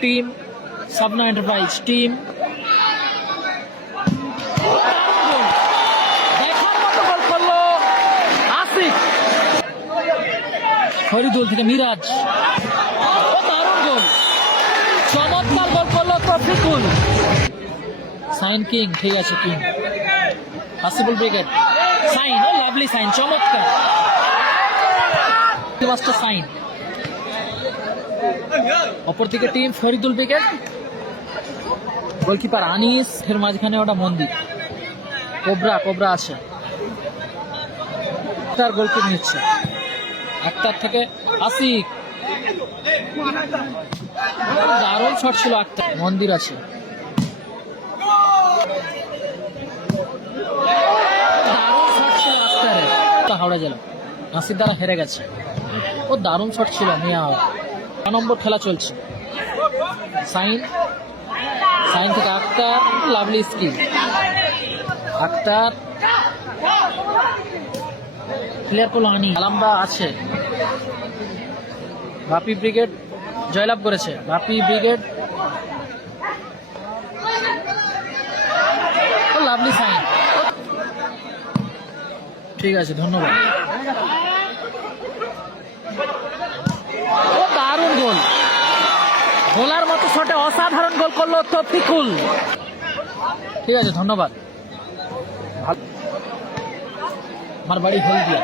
Team Sabna enterprise team Faridul থেকে মিরাজ। দারুণ গোল। চমৎকার গোল করল তফিকুল। সাইন কিং, ঠিক আছে, king. Hasibul brigade. Sain lovely Sain, চমৎকার। সাইন। অপরদিকে team Faridul brigade goalkeeper Anis, এর মাঝখানে ওটা মন্দির কোবরা কোবরা আছে। তার গোলকিপ নিচ্ছে। আক্তার থেকে আসিক দারুণ শট ছিল আক্তার। মন্দির আছে। হাওড়া জেলা। নাসির দ্বারা হেরে গেছে। ও দারুণ শট ছিল, মিয়া। নম্বর খেলা চলছে। সাইন সাইন থেকে Akhtar, lovely skill. Akhtar clear করল আনি। আলাম্বা আছে। বাপি ব্রিগেড জয়লাভ করেছে। বাপি ব্রিগেড। লাভলি সাইন। ঠিক আছে, ধন্যবাদ ও দারুণ গোল গোলার মতো শটে অসাধারণ গোল করল তফিকুল। ঠিক আছে, ধন্যবাদ। আমার বাড়ি হলদিয়া।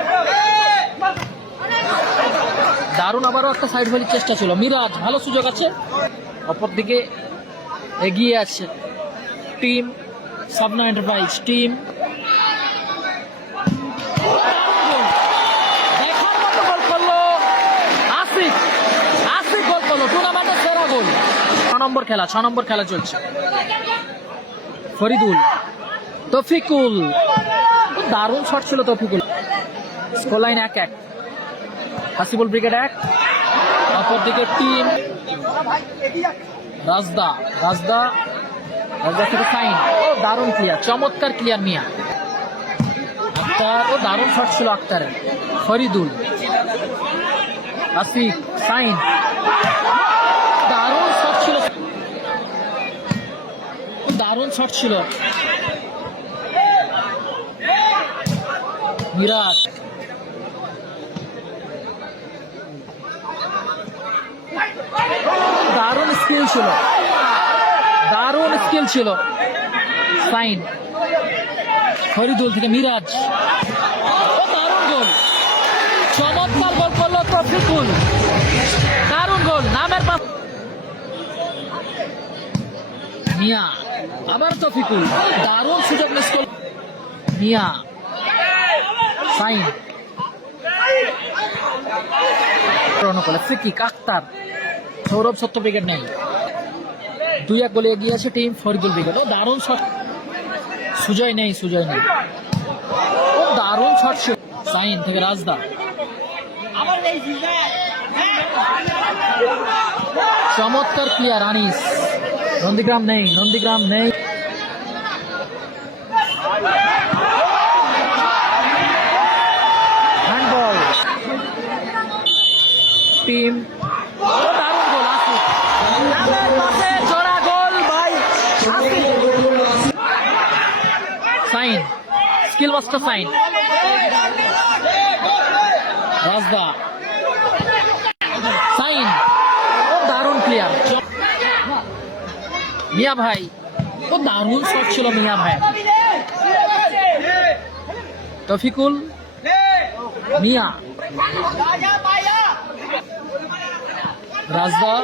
দারুণ আবারও একটা সাইড ভলির চেষ্টা ছিল। মিরাজ, ভালো সুযোগ আছে। অপরদিকে এগিয়ে আছে। টিম, সাবনা এন্টারপ্রাইজ টিম দেখার মতো গোল করল আসিফ আসিফ গোল করল টুর্নামেন্টের সেরা গোল ছ নম্বর খেলা, ছ নম্বর খেলা চলছে। ফরিদুল, তফিকুল। দারুণ শট ছিল তফিকুল। স্কোর লাইন এক এক। হাসিবুল ব্রিগেড এক। অপরদিকে টিম। রাজদা রাজদা রাজদা থেকে ফাইন ও, দারুণ ক্লিয়ার চমৎকার ক্লিয়ার মিয়া। আক্তার, ও, দারুণ শট ছিল আক্তারের। ফরিদুল, আসিফ, সাইন দারুণ শট ছিল ও দারুণ শট ছিল। মিরাজ দারুণ স্কিল ছিল। দারুণ স্কিল ছিল। সাইন হরিদুল থেকে মিরাজ। দারুণ গোল চমৎকার গোল করল তফিকুল। দারুণ গোল নামের পাশ মিয়া। আবার তফিকুল। দারুণ সুযোগ মিস করল। মিয়া সাইন রণকলে ফ্রিকি, কাক্তার। সৌরভ সত্য ব্রিগেড নেই দুই এক গোলে এগিয়ে আছে টিম ফরিদুল ব্রিগেড ও দারুণ শট সুজয় নেই সুজয় নেই। ও দারুণ শট সাইন থেকে রাজদা। চমৎকার প্লেয়ার আনিস। নন্দীগ্রাম নেই নন্দীগ্রাম নেই। Handball team Sain skill master Sain Rajda Sain ও দারুণ প্লেয়ার মিয়া ভাই ও দারুণ শট ছিল মিয়া ভাই। তফিকুল মিয়া। রাজদা।